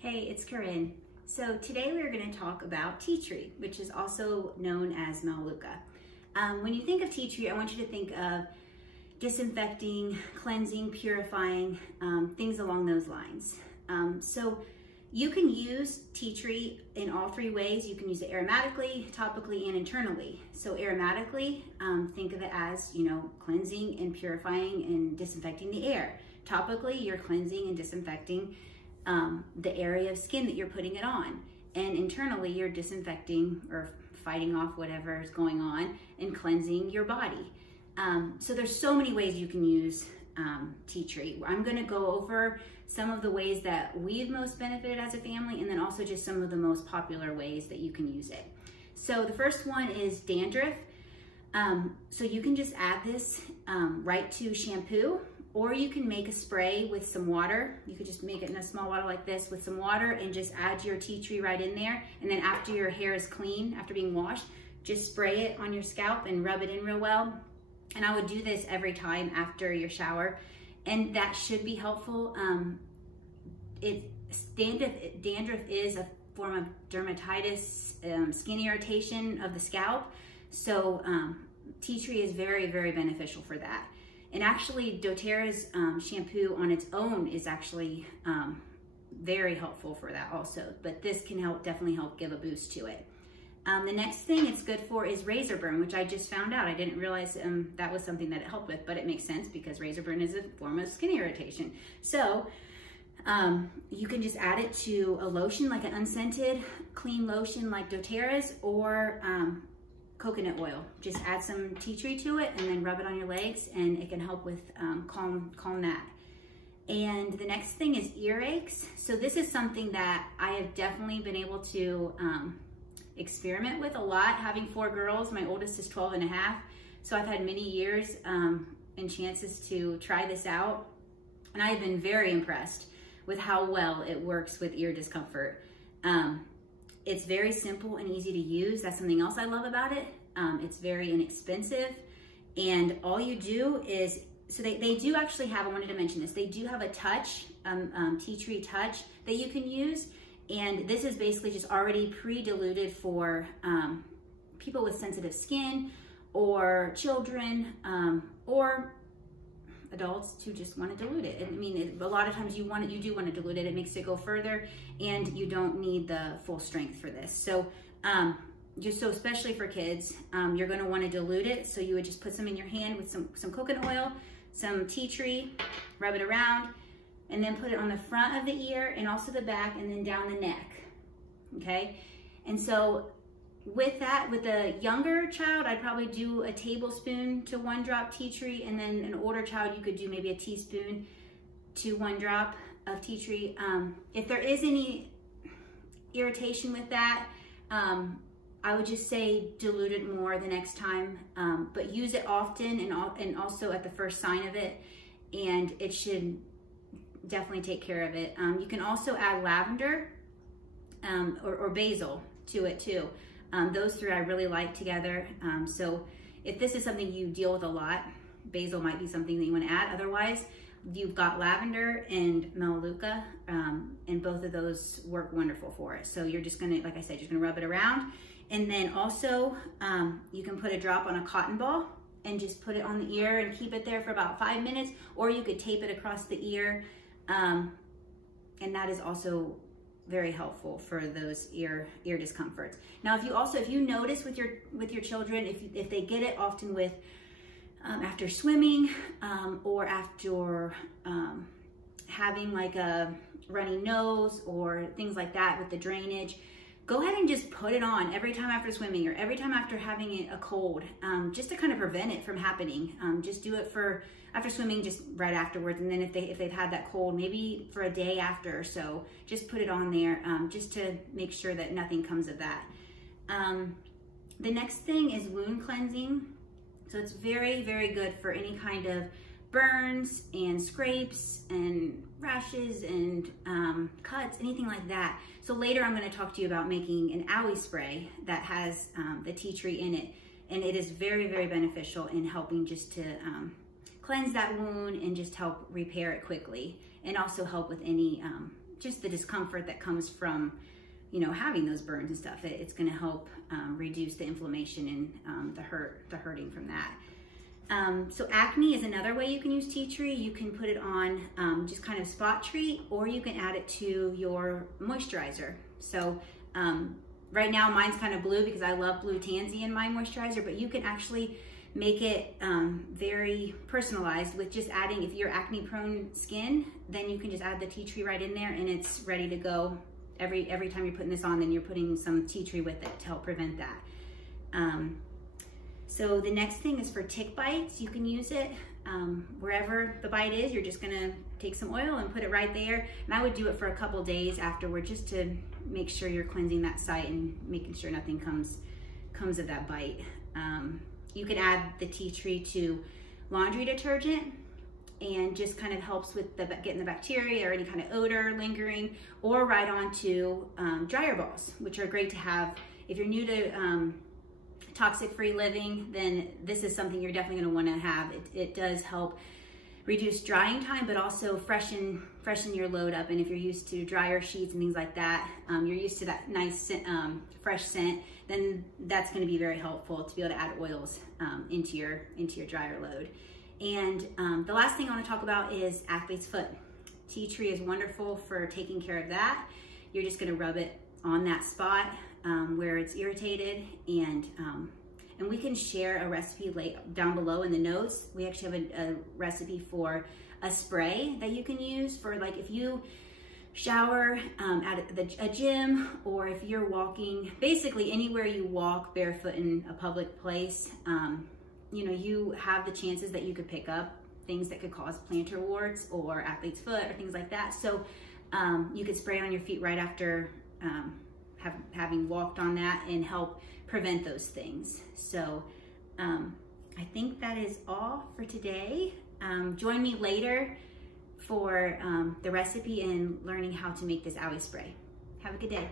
Hey, it's Corinne. So today we're going to talk about TeaTree, which is also known as Melaleuca. When you think of TeaTree, I want you to think of disinfecting, cleansing, purifying, things along those lines. So you can use TeaTree in all three ways. You can use it aromatically, topically, and internally. So aromatically, think of it as, cleansing and purifying and disinfecting the air. Topically, you're cleansing and disinfecting the area of skin that you're putting it on. And internally, you're disinfecting or fighting off whatever is going on and cleansing your body. So there's so many ways you can use TeaTree. I'm gonna go over some of the ways that we've most benefited as a family, and then also just some of the most popular ways that you can use it. So the first one is dandruff. So you can just add this right to shampoo, or you can make a spray with some water. You could just make it in a small bottle like this with some water and just add your TeaTree right in there. And then after your hair is clean, after being washed, just spray it on your scalp and rub it in real well. And I would do this every time after your shower, and that should be helpful. Dandruff is a form of dermatitis, skin irritation of the scalp. So TeaTree is very, very beneficial for that. And actually, doTERRA's shampoo on its own is actually very helpful for that also. But this can definitely help give a boost to it. The next thing it's good for is razor burn, which I just found out. I didn't realize that was something that it helped with, but it makes sense because razor burn is a form of skin irritation. So you can just add it to a lotion, like an unscented, clean lotion like doTERRA's, or coconut oil. Just add some TeaTree to it and then rub it on your legs, and it can help with calm that. And the next thing is earaches. So this is something that I have definitely been able to experiment with a lot. Having 4 girls, my oldest is 12 and a half, so I've had many years and chances to try this out, and I have been very impressed with how well it works with ear discomfort. It's very simple and easy to use. That's something else I love about it. It's very inexpensive, and all you do is, so they do actually have, I wanted to mention this, they do have a touch, TeaTree Touch that you can use. And this is basically just already pre-diluted for people with sensitive skin, or children, or adults who just want to dilute it. And I mean, a lot of times you do want to dilute it. It makes it go further, and you don't need the full strength for this. So especially for kids, you're going to want to dilute it. So you would just put some in your hand with some coconut oil, some TeaTree, rub it around, and then put it on the front of the ear and also the back, and then down the neck, okay? And so with that, with a younger child, I'd probably do a tablespoon to 1 drop TeaTree, and then an older child, you could do maybe a teaspoon to 1 drop of TeaTree. If there is any irritation with that, I would just say dilute it more the next time, but use it often and also at the first sign of it, and it should definitely take care of it. You can also add lavender or basil to it too. Those 3 I really like together. So if this is something you deal with a lot, basil might be something that you want to add. Otherwise, you've got lavender and Melaleuca, and both of those work wonderful for it. So you're just gonna, like I said, you're gonna rub it around. And then also, you can put a drop on a cotton ball and just put it on the ear and keep it there for about 5 minutes, or you could tape it across the ear. And that is also very helpful for those ear discomforts. Now, if you notice with your children, if they get it often with after swimming, or after having like a runny nose or things like that with the drainage, go ahead and just put it on every time after swimming, or every time after having a cold, just to kind of prevent it from happening. Just do it for after swimming, just right afterwards, and then if they've had that cold, maybe for a day after or so, just put it on there, just to make sure that nothing comes of that. The next thing is wound cleansing. So it's very, very good for any kind of burns and scrapes and rashes and cuts, anything like that. So later I'm going to talk to you about making an owie spray that has the TeaTree in it, and it is very, very beneficial in helping just to cleanse that wound and just help repair it quickly, and also help with any just the discomfort that comes from, you know, having those burns and stuff. It's going to help reduce the inflammation and the hurting from that. So acne is another way you can use tea tree. You can put it on just kind of spot treat, or you can add it to your moisturizer. So right now mine's kind of blue because I love blue tansy in my moisturizer, but you can actually make it very personalized with just adding, if you're acne prone skin, then you can just add the tea tree right in there and it's ready to go. Every time you're putting this on, then you're putting some tea tree with it to help prevent that. So the next thing is for tick bites. You can use it wherever the bite is. You're just gonna take some oil and put it right there. And I would do it for a couple days afterward, just to make sure you're cleansing that site and making sure nothing comes of that bite. You can add the tea tree to laundry detergent, and just kind of helps with getting the bacteria or any kind of odor lingering, or right onto dryer balls, which are great to have. If you're new to toxic-free living, then this is something you're definitely going to want to have. It does help reduce drying time, but also freshen your load up. And if you're used to dryer sheets and things like that, you're used to that nice scent, fresh scent, then that's going to be very helpful to be able to add oils into your dryer load. And the last thing I want to talk about is athlete's foot. Tea tree is wonderful for taking care of that. You're just going to rub it on that spot where it's irritated, and we can share a recipe down below in the notes. We actually have a recipe for a spray that you can use for, like, if you shower at a gym, or if you're walking, basically anywhere you walk barefoot in a public place, you know, you have the chances that you could pick up things that could cause plantar warts or athlete's foot or things like that. So you could spray it on your feet right after having walked on that and help prevent those things. So I think that is all for today. Join me later for the recipe and learning how to make this owie spray. Have a good day.